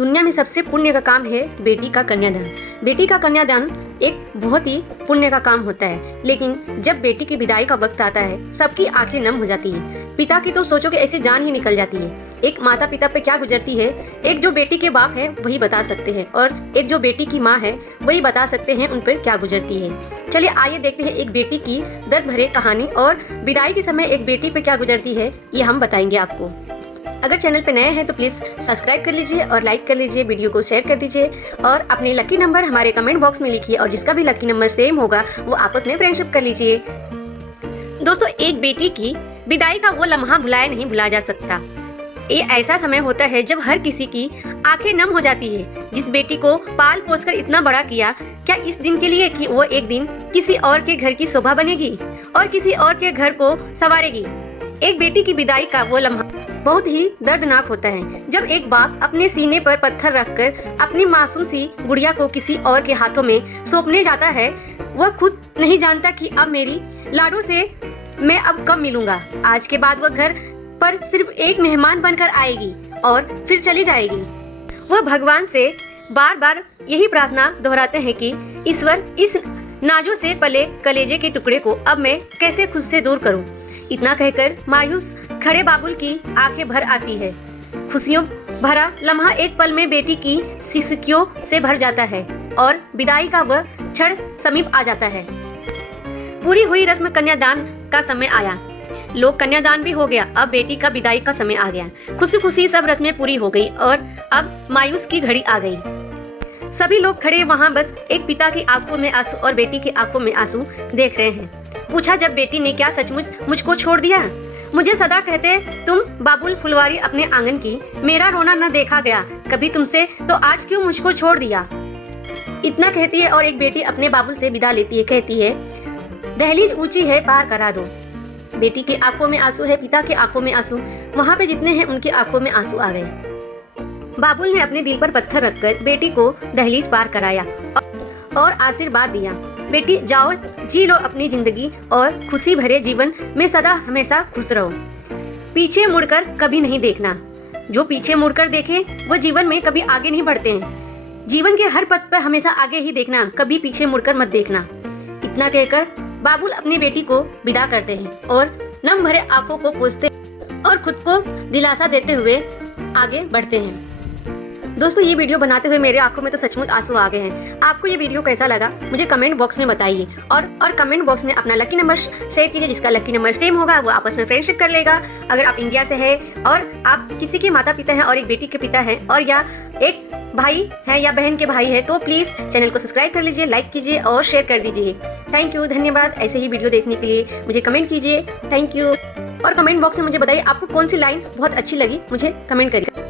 दुनिया में सबसे पुण्य का काम है बेटी का कन्यादान। बेटी का कन्यादान एक बहुत ही पुण्य का काम होता है, लेकिन जब बेटी की विदाई का वक्त आता है सबकी आंखें नम हो जाती है। पिता की तो सोचो कि ऐसे जान ही निकल जाती है। एक माता पिता पे क्या गुजरती है, एक जो बेटी के बाप है वही बता सकते हैं, और एक जो बेटी की माँ है वही बता सकते हैं उन पर क्या गुजरती है। चलिए आइए देखते हैं एक बेटी की दर्द भरे कहानी, और विदाई के समय एक बेटी पे क्या गुजरती है ये हम बताएंगे आपको। अगर चैनल पे नए हैं तो प्लीज़ सब्सक्राइब कर लीजिए और लाइक कर लीजिए, वीडियो को शेयर कर दीजिए और अपने लकी नंबर हमारे कमेंट बॉक्स में लिखिए, और जिसका भी लकी नंबर सेम होगा वो आपस में फ्रेंडशिप कर लीजिए। दोस्तों, एक बेटी की विदाई का वो लम्हा भुलाया नहीं भुला जा सकता। ये ऐसा समय होता है जब हर किसी की आंखें नम हो जाती है। जिस बेटी को पाल पोस कर इतना बड़ा किया, क्या इस दिन के लिए कि वो एक दिन किसी और के घर की शोभा बनेगी और किसी और के घर को संवारेगी। एक बेटी की विदाई का वो लम्हा बहुत ही दर्दनाक होता है, जब एक बाप अपने सीने पर पत्थर रखकर अपनी मासूम सी गुड़िया को किसी और के हाथों में सौंपने जाता है। वह खुद नहीं जानता कि अब मेरी लाडो से मैं अब कब मिलूंगा। आज के बाद वह घर पर सिर्फ एक मेहमान बनकर आएगी और फिर चली जाएगी। वह भगवान से बार बार यही प्रार्थना दोहराते हैं कि ईश्वर, इस नाजों से पले कलेजे के टुकड़े को अब मैं कैसे खुद से दूर करूं। इतना कहकर मायूस खड़े बाबुल की आंखें भर आती है। खुशियों भरा लम्हा एक पल में बेटी की सिसकियों से भर जाता है और विदाई का वह क्षण समीप आ जाता है। पूरी हुई रस्म कन्यादान का समय आया। लोग कन्यादान भी हो गया, अब बेटी का विदाई का समय आ गया। खुशी खुशी सब रस्में पूरी हो गई और अब मायूस की घड़ी आ गई। सभी लोग खड़े वहाँ बस एक पिता की आंखों में आंसू और बेटी की आंखों में आंसू देख रहे हैं। पूछा जब बेटी ने, क्या सचमुच मुझको छोड़ दिया? मुझे सदा कहते तुम बाबुल फुलवारी अपने आंगन की, मेरा रोना न देखा गया कभी तुमसे, तो आज क्यों मुझको छोड़ दिया? इतना कहती है और एक बेटी अपने बाबुल से विदा लेती है। कहती है, दहलीज ऊंची है, पार करा दो। बेटी की आंखों में आंसू है, पिता की आंखों में आंसू, वहाँ पे जितने हैं उनकी आंखों में आंसू आ गए। बाबुल ने अपने दिल पर पत्थर रखकर बेटी को दहलीज पार कराया और आशीर्वाद दिया। बेटी जाओ, जी लो अपनी जिंदगी और खुशी भरे जीवन में सदा हमेशा खुश रहो। पीछे मुड़कर कभी नहीं देखना। जो पीछे मुड़कर देखे वो जीवन में कभी आगे नहीं बढ़ते हैं। जीवन के हर पथ पर हमेशा आगे ही देखना, कभी पीछे मुड़कर मत देखना। इतना कहकर बाबुल अपनी बेटी को विदा करते हैं और नम भरे आंखों को पोंछते और खुद को दिलासा देते हुए आगे बढ़ते हैं। दोस्तों, ये वीडियो बनाते हुए मेरे आंखों में तो सचमुच आंसू आ गए हैं। आपको ये वीडियो कैसा लगा मुझे कमेंट बॉक्स में बताइए, और कमेंट बॉक्स में अपना लकी नंबर शेयर कीजिए। जिसका लकी नंबर सेम होगा वो आपस में फ्रेंडशिप कर लेगा। अगर आप इंडिया से हैं और आप किसी के माता पिता हैं और एक बेटी के पिता हैं, और या एक भाई है या बहन के भाई है, तो प्लीज़ चैनल को सब्सक्राइब कर लीजिए, लाइक कीजिए और शेयर कर दीजिए। थैंक यू, धन्यवाद। ऐसे ही वीडियो देखने के लिए मुझे कमेंट कीजिए। Thank you. और कमेंट बॉक्स में मुझे बताइए आपको कौन सी लाइन बहुत अच्छी लगी, मुझे कमेंट करिए।